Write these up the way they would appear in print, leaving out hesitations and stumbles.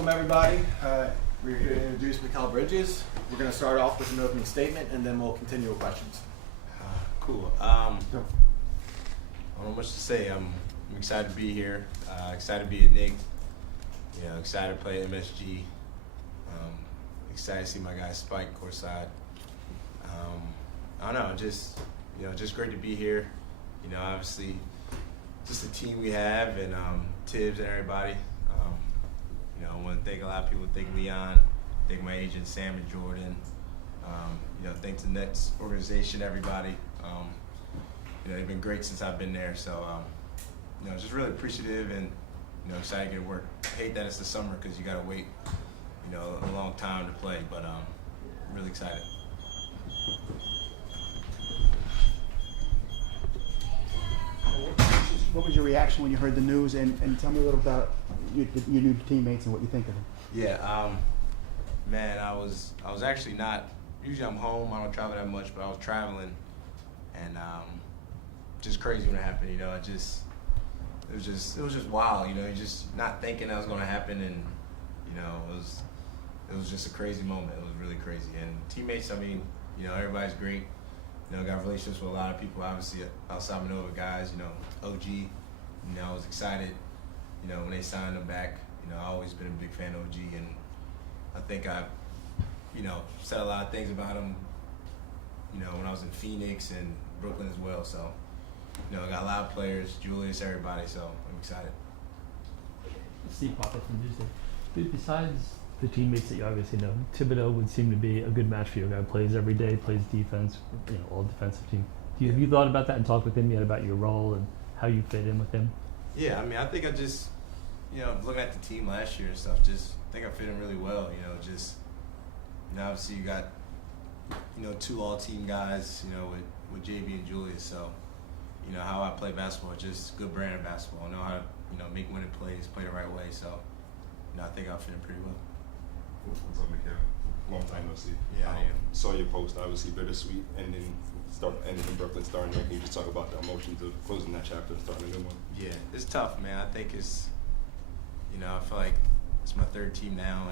welcome everybody. We're here to introduce Mikal Bridges. We're going to start off with an opening statement and then we'll continue with questions. Cool. I don't know much to say. I'm excited to be here. Excited to be a Knick. Excited to play MSG. Excited to see my guy Spike courtside. I don't know. Just great to be here. Obviously, just the team we have and Tibbs and everybody. I want to thank a lot of people. Thank Leon. Thank my agent Sam and Jordan. Thanks the Nets organization, everybody. They've been great since I've been there. So, just really appreciative and excited to get to work. I hate that it's the summer because you got to wait, a long time to play. But I'm really excited. What was your reaction when you heard the news? And tell me a little about your new teammates and what you think of them. Yeah, man, I was actually not. Usually I'm home. I don't travel that much, but I was traveling, and just crazy when it happened. It was just wild. You're just not thinking that was going to happen, and it was just a crazy moment. It was really crazy. And teammates, I mean, everybody's great. Got relationships with a lot of people, obviously, outside Villanova guys, OG. I was excited, when they signed him back. I've always been a big fan of OG, and I think I, said a lot of things about him, when I was in Phoenix and Brooklyn as well. So, I got a lot of players, Julius, everybody, so I'm excited. Steve Papa from Tuesday. Besides the teammates that you obviously know, Thibodeau would seem to be a good match for you. A guy plays every day, plays defense, all defensive team. Have you thought about that and talked with him yet about your role and how you fit in with him? Yeah, I mean, I think I just, looking at the team last year and stuff, just think I fit in really well. Obviously you got, two all-team guys, with JB and Julius. So, how I play basketball, just good brand of basketball. I know how to make winning plays, play the right way. So, I think I fit in pretty well. What's up, Mikal? Long time no see. Yeah, saw your post, obviously bittersweet, ending in Brooklyn, starting there. Can you just talk about the emotions of closing that chapter and starting a new one? Yeah, it's tough, man. I think it's, I feel like it's my third team now,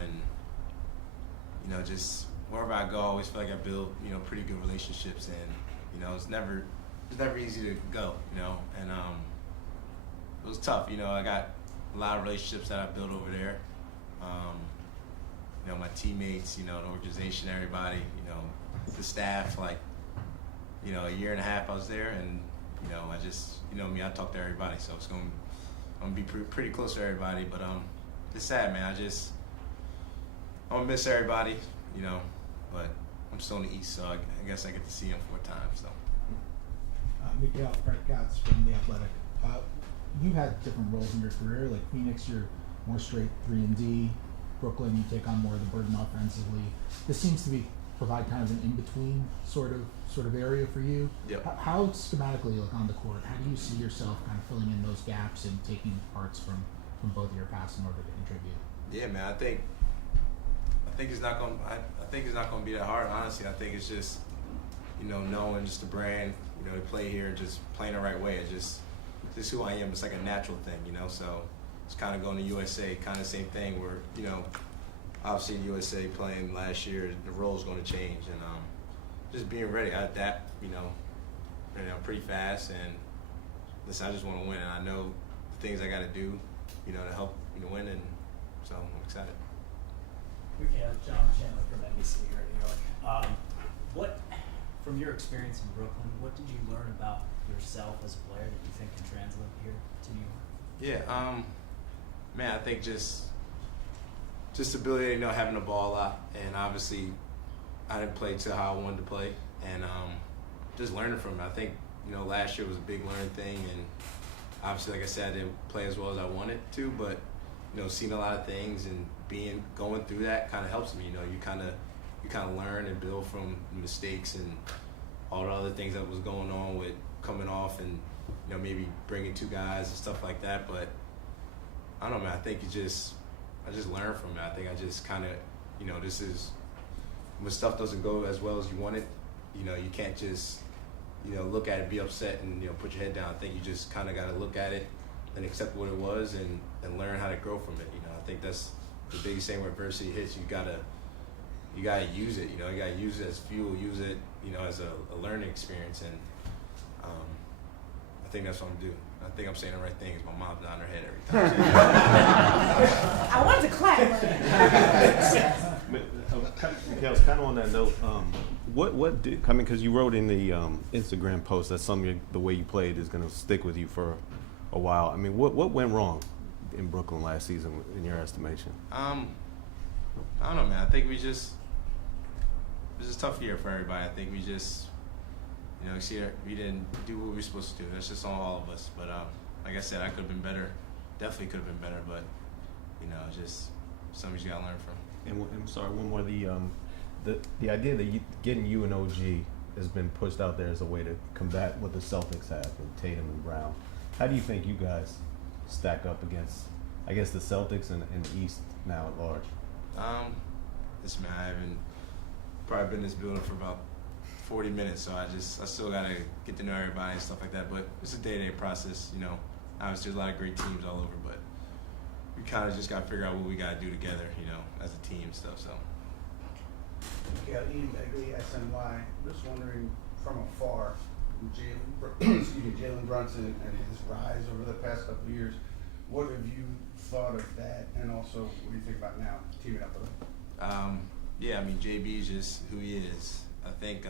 and just wherever I go, I always feel like I build, pretty good relationships, and it's never easy to go, and it was tough. I got a lot of relationships that I built over there. My teammates, the organization, everybody, the staff, like, a year and a half I was there, and, I just, me, I talk to everybody, so I'm going to be pretty close to everybody, but it's sad, man. I'm going to miss everybody, but I'm still in the East, so I guess I get to see them 4 times, so. Mikal, Frank Gatz from The Athletic. You've had different roles in your career, like Phoenix, you're more straight 3-and-D. Brooklyn, you take on more of the burden offensively. This seems to provide kind of an in-between sort of area for you. Yep. How schematically, like on the court, how do you see yourself kind of filling in those gaps and taking parts from both of your paths in order to contribute? Yeah, man. I think it's not going. I think it's not going to be that hard. Honestly, I think it's just knowing just the brand, to play here, just playing the right way. It's just who I am. It's like a natural thing, So. It's kind of going to USA, kind of the same thing where, obviously in USA playing last year, the role's going to change. And just being ready, I adapt, pretty fast. And listen, I just want to win. And I know the things I got to do, to help, win. And so I'm excited. Mikal, John Chandler from NBC here in New York. What, from your experience in Brooklyn, what did you learn about yourself as a player that you think can translate here to New York? Yeah, man, I think just ability, having the ball a lot, and obviously I didn't play to how I wanted to play, and just learning from it. I think, last year was a big learning thing, and obviously, like I said, I didn't play as well as I wanted to, but, seeing a lot of things and going through that kind of helps me. You kind of learn and build from mistakes and all the other things that was going on with coming off and, maybe bringing 2 guys and stuff like that, but I don't know, man. I think I just learned from it. I think I just kind of, this is when stuff doesn't go as well as you want it. You can't just, look at it, be upset, and put your head down. I think you just kind of got to look at it and accept what it was and learn how to grow from it. I think that's the biggest thing when adversity hits, you gotta use it. You know, you gotta use it as fuel, use it, you know, as a learning experience, and I think that's what I'm doing. I think I'm saying the right things. My mom's nodding her head every time. I wanted to clap. Mikal, kind of on that note, what did, I mean, because you wrote in the Instagram post that the way you played is going to stick with you for a while. I mean, what went wrong in Brooklyn last season, in your estimation? I don't know, man. I think it was a tough year for everybody. I think we just, you know, we didn't do what we were supposed to do. That's just on all of us. But like I said, I could have been better. Definitely could have been better. But you know, just something you got to learn from. And I'm sorry, one more. The idea that getting you and OG has been pushed out there as a way to combat what the Celtics have with Tatum and Brown. How do you think you guys stack up against, I guess, the Celtics and the East now at large? Listen, man, I haven't probably been in this building for about 40 minutes, so I still gotta get to know everybody and stuff like that. But it's a day-to-day process, you know. Obviously, there's a lot of great teams all over, but we kind of just gotta figure out what we gotta do together, you know, as a team and stuff. So. Yeah, Ian Begley, SNY. Just wondering from afar, Jaylen Brunson and his rise over the past couple of years. What have you thought of that, and also what do you think about now teaming up with him? Yeah, I mean, JB is just who he is. I think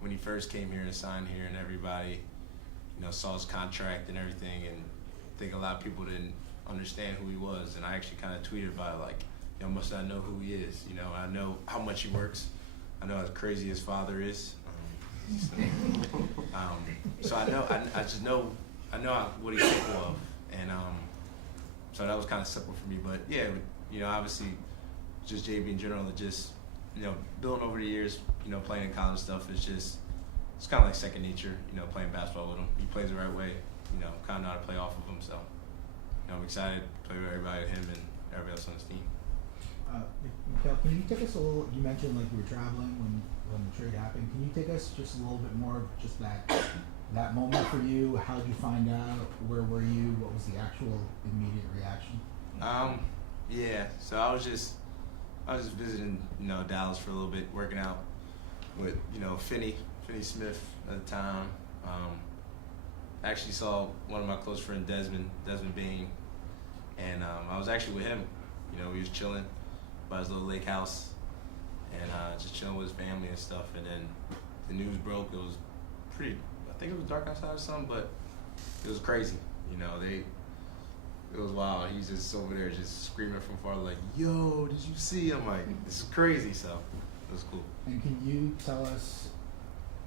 when he first came here and signed here, and everybody, you know, saw his contract and everything, and I think a lot of people didn't understand who he was. And I actually kind of tweeted about it, like, you know, must I know who he is? You know, I know how much he works. I know how crazy his father is. So I know, I just know, I know what he's capable of, and so that was kind of simple for me. But yeah, you know, obviously, just JB in general, just, you know, building over the years, you know, playing in college stuff is just, it's kind of like second nature, you know, playing basketball with him. He plays the right way, you know, kind of know how to play off of him. So, you know, I'm excited to play with everybody, him and everybody else on his team. Mikal, can you take us a little? You mentioned like you were traveling when the trade happened. Can you take us just a little bit more of just that moment for you? How did you find out? Where were you? What was the actual immediate reaction? Yeah. So I was just visiting, you know, Dallas for a little bit, working out with, you know, Finney Smith at the time. Actually saw one of my close friends, Desmond Bain, and I was actually with him. You know, we was chilling by his little lake house and just chilling with his family and stuff. And then the news broke. It was pretty, I think it was dark outside or something, but it was crazy. You know, it was wild. He's just over there just screaming from far, like, yo, did you see? I'm like, this is crazy. So it was cool. And can you tell us,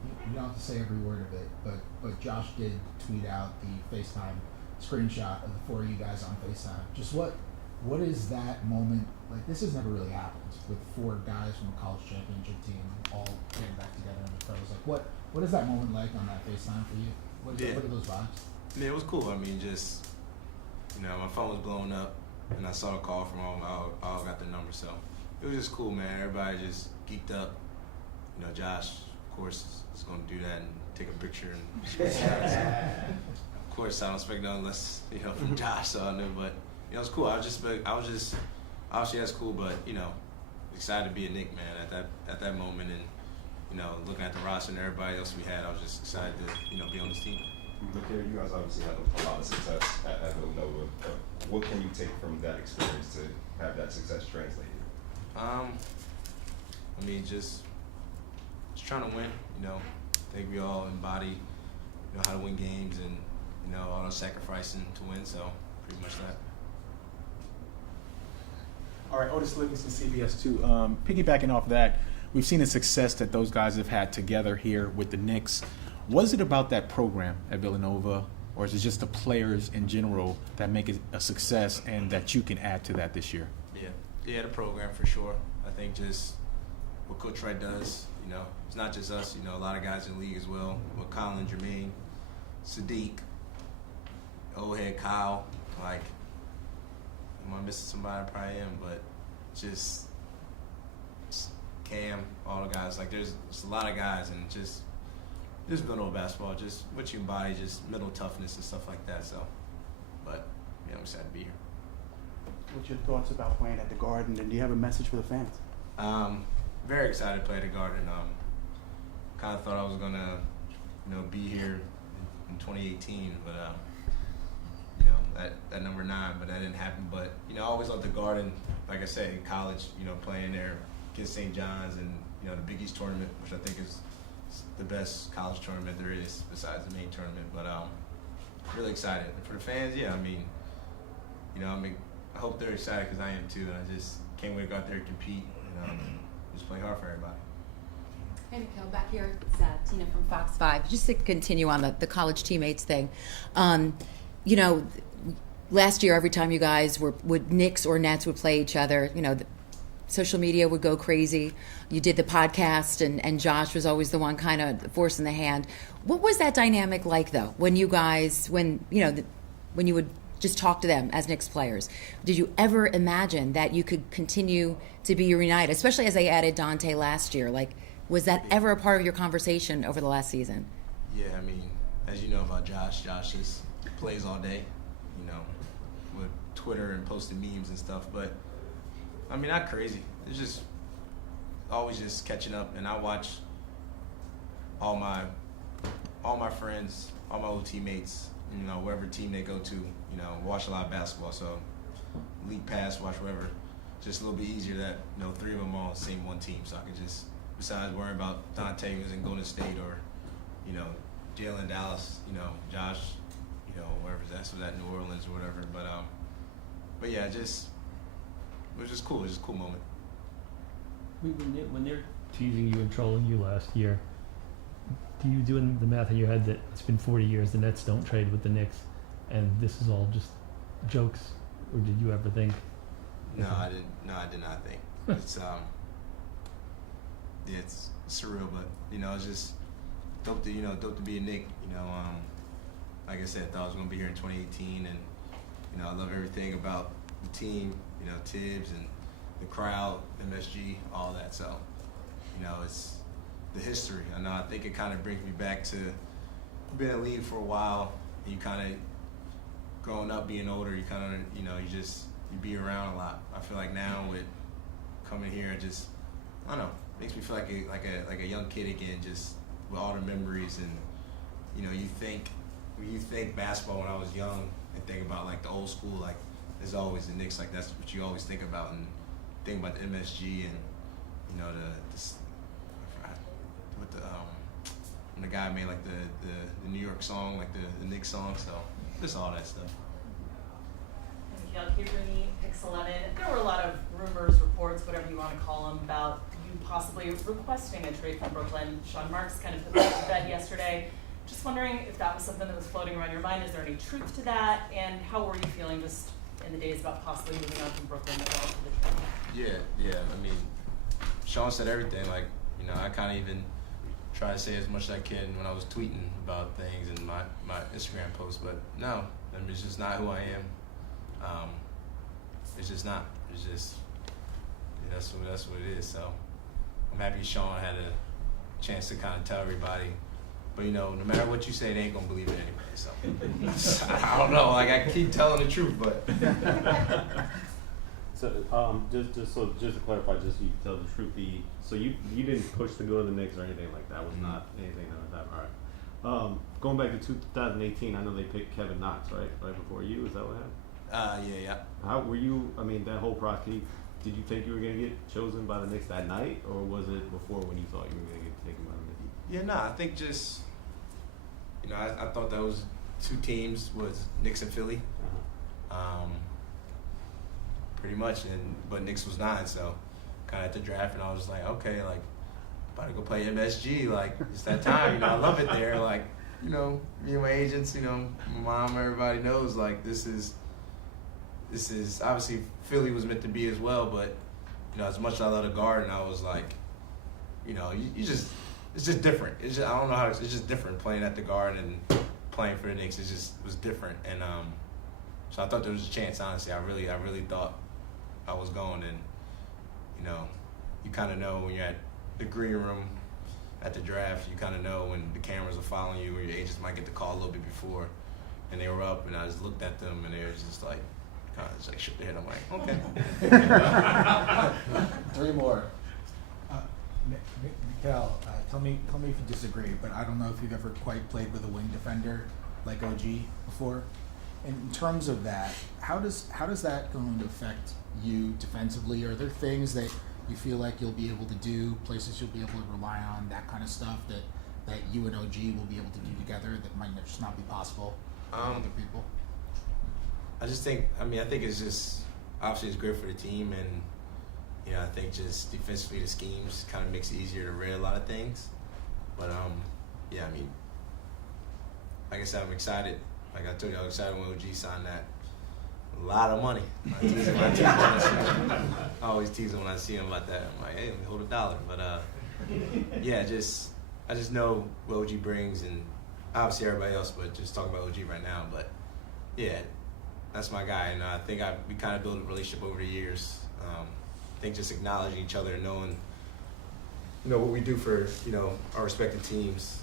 you don't have to say every word of it, but Josh did tweet out the FaceTime screenshot of the four of you guys on FaceTime. Just what is that moment, like this has never really happened with four guys from a college championship team all getting back together in the pros. Like what is that moment like on that FaceTime for you? What are those vibes? Yeah, it was cool. I mean, just, you know, my phone was blowing up and I saw a call from all got their number. So it was just cool, man. Everybody just geeked up. You know, Josh, of course, is going to do that and take a picture. And of course, I don't expect nothing less, you know, from Josh, so I knew, but you know, it's cool. I was just obviously that's cool, but you know, excited to be a Knick, man, at that moment, and you know, looking at the roster and everybody else we had, I was just excited to, you know, be on this team. Mikal, you guys obviously had a lot of success at Villanova. What can you take from that experience to have that success translated? I mean, just trying to win. You know, I think we all embody, you know, how to win games and, you know, all the sacrificing to win. So pretty much that. All right, Otis Livingston, CBS 2. Piggybacking off that, we've seen the success that those guys have had together here with the Knicks. What is it about that program at Villanova, or is it just the players in general that make it a success and that you can add to that this year? Yeah, the program for sure. I think just what Coach Wright does, you know, it's not just us, you know, a lot of guys in the league as well. With Colin, Jermaine, Sadiq, old head Kyle, like, am I missing somebody? I probably am, but just Cam, all the guys. Like, there's a lot of guys, and just Villanova basketball, just what you embody, just mental toughness and stuff like that. So, but yeah, I'm excited to be here. What's your thoughts about playing at the Garden, and do you have a message for the fans? Very excited to play at the Garden. Kind of thought I was gonna, be here in 2018, but at number 9, but that didn't happen. But I always loved the Garden. Like I said, in college, playing there against St. John's and the Big East tournament, which I think is the best college tournament there is besides the main tournament. But really excited. And for the fans, yeah, I hope they're excited because I am too. And I just can't wait to go out there and compete and just play hard for everybody. Hey, Mikal, back here. It's Tina from Fox 5. Just to continue on the college teammates thing. Last year, every time you guys would Knicks or Nets would play each other, the social media would go crazy. You did the podcast, and Josh was always the one kind of forcing the hand. What was that dynamic like, though, when you guys, when you would just talk to them as Knicks players? Did you ever imagine that you could continue to be reunited, especially as they added Dante last year? Like, was that ever a part of your conversation over the last season? Yeah, as you know about Josh just plays all day, with Twitter and posting memes and stuff. But, not crazy. It's just always just catching up. And I watch all my friends, all my old teammates, wherever team they go to, watch a lot of basketball. So League Pass, watch wherever. Just a little bit easier that, 3 of them are on the same one team. So I can just, besides worrying about Dante who's in Golden State or, Jaylen Dallas, Josh, wherever that's at New Orleans or whatever. But yeah, it was just cool. It was just a cool moment. When they're teasing you and trolling you last year, do you do the math in your head that it's been 40 years the Nets don't trade with the Knicks, and this is all just jokes, or did you ever think? No, I didn't. No, I did not think. It's it's surreal, but it's just dope to dope to be a Knick. Like I said, I thought I was gonna be here in 2018, and I love everything about the team. Tibbs and the crowd, MSG, all that. So, it's the history. I think it kind of brings me back to being in the league for a while. And you kind of growing up, being older, you kind of you be around a lot. I feel like now with coming here, I don't know, makes me feel like a young kid again, just with all the memories. And when you think basketball when I was young and think about like the old school, like there's always the Knicks, like that's what you always think about, and think about the MSG and when the guy made like the New York song, like the Knicks song, so just all that stuff. Mikal, Rooney, Pix 11. There were a lot of rumors, reports, whatever you want to call them, about you possibly requesting a trade from Brooklyn. Sean Marks kind of put that to bed yesterday. Just wondering if that was something that was floating around your mind. Is there any truth to that? And how were you feeling just in the days about possibly moving on from Brooklyn to the trade? Yeah. Sean said everything. Like, I kind of even try to say as much as I can when I was tweeting about things and my Instagram posts. But no, it's just not who I am. It's just not. It's just that's what it is. So I'm happy Sean had a chance to kind of tell everybody. But no matter what you say, they ain't gonna believe it anyway. So I don't know. Like I keep telling the truth, but. So just to clarify, just so you tell the truth, so you didn't push to go to the Knicks or anything like that. Was not anything that was happening. All right. Going back to 2018, I know they picked Kevin Knox right before you. Is that what happened? Yeah. How were you? That whole process. Did you think you were gonna get chosen by the Knicks that night, or was it before when you thought you were gonna get taken by the Knicks? Yeah, I think just I thought those two teams was Knicks and Philly. Pretty much, but Knicks was 9, so kind of at the draft, and I was like, okay, like about to go play MSG, like it's that time, I love it there, like me and my agents, my mom, everybody knows, like this is obviously Philly was meant to be as well, but as much as I love the Garden, I was like, it's just different. It's just, I don't know how it's just different playing at the Garden and playing for the Knicks. It just was different, and so I thought there was a chance. Honestly, I really thought I was going, and you kind of know when you're at the green room at the draft, you kind of know when the cameras are following you, or your agents might get the call a little bit before, and they were up, and I just looked at them, and they were just like, kind of just like shook their head. I'm like, okay. 3 more. Mikal, tell me if you disagree, but I don't know if you've ever quite played with a wing defender like OG before. In terms of that, how does that going to affect you defensively? Are there things that you feel like you'll be able to do, places you'll be able to rely on, that kind of stuff that you and OG will be able to do together that might just not be possible with other people? I think it's just obviously it's great for the team, and I think just defensively the schemes kind of makes it easier to read a lot of things. But like I said, I'm excited. Like I told you, I was excited when OG signed that. A lot of money. I always tease him when I see him about that. I'm like, hey, let me hold $1. But I just know what OG brings, and obviously everybody else, but just talking about OG right now. But yeah, that's my guy, and I think we kind of built a relationship over the years. I think just acknowledging each other and knowing, what we do for, our respective teams.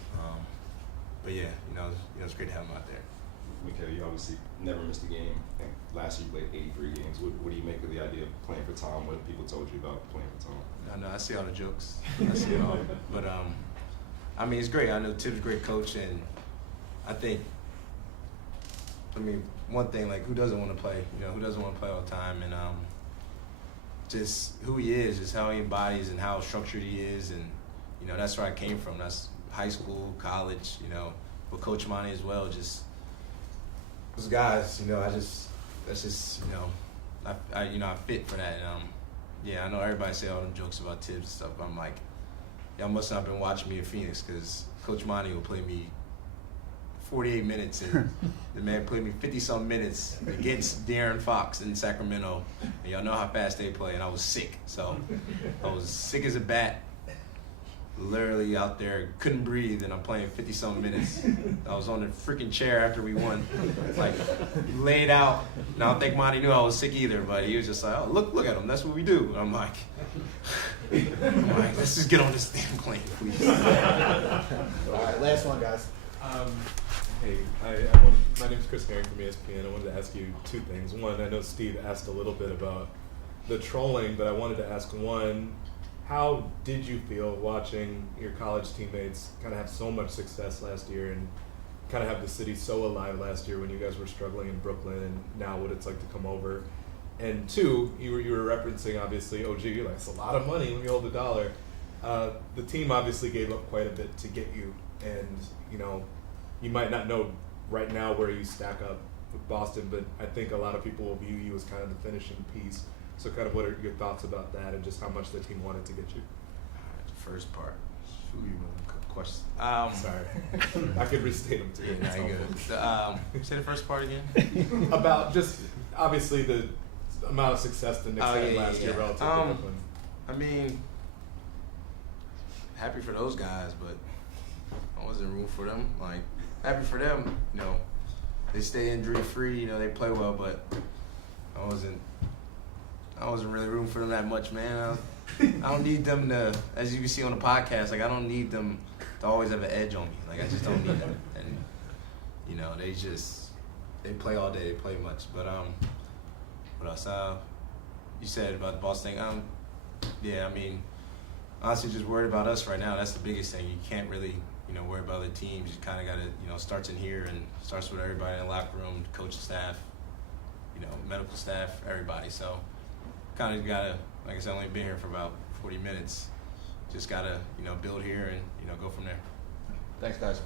But yeah, it's great to have him out there. Mikal, you obviously never missed a game. I think last year you played 83 games. What do you make of the idea of playing for Tom? What have people told you about playing for Tom? I see all the jokes. I see it all. But, it's great. I know Tip's a great coach, and I think, one thing, like, who doesn't want to play? Who doesn't want to play all the time? And just who he is, just how he embodies and how structured he is. And, that's where I came from. That's high school, college, with Coach Monty as well. Just those guys, I fit for that. And, I know everybody say all them jokes about Tibbs and stuff, but I'm like, y'all must not have been watching me in Phoenix, because Coach Monty will play me 48 minutes, and the man played me 50-something minutes against De'Aaron Fox in Sacramento. And y'all know how fast they play, and I was sick. So I was sick as a bat, literally out there, couldn't breathe, and I'm playing 50-something minutes. I was on the freaking chair after we won, like laid out. And I don't think Monty knew I was sick either, but he was just like, oh, look at him, that's what we do. And I'm like, let's just get on this damn plane, please. All right, last one, guys. Hey, my name is Chris Herring from ESPN. I wanted to ask you 2 things. One, I know Steve asked a little bit about the trolling, but I wanted to ask one, how did you feel watching your college teammates kind of have so much success last year and kind of have the city so alive last year when you guys were struggling in Brooklyn, and now what it's like to come over? And 2, you were referencing, obviously, OG, you're like, it's a lot of money when you hold $1. The team obviously gave up quite a bit to get you, and, you might not know right now where you stack up with Boston, but I think a lot of people will view you as kind of the finishing piece. So kind of what are your thoughts about that, and just how much the team wanted to get you? The first part. Question. Sorry. I could restate them too. Yeah, no, good. Say the first part again. About just, obviously, the amount of success the Knicks had last year relative to Brooklyn. Happy for those guys, but I wasn't rooting for them. Like, happy for them, they stay injury free, they play well, but I wasn't really rooting for them that much, man. I don't need them to, as you can see on the podcast, like, I don't need them to always have an edge on me. Like, I just don't need them. And, they play all day, they play much. But, what else? You said about the Boston thing. Honestly, just worried about us right now. That's the biggest thing. You can't really, worry about other teams. You kind of got to, starts in here and starts with everybody in the locker room, coaching staff, medical staff, everybody. So kind of got to, like I said, only been here for about 40 minutes. Just got to, build here and, go from there. Thanks, guys.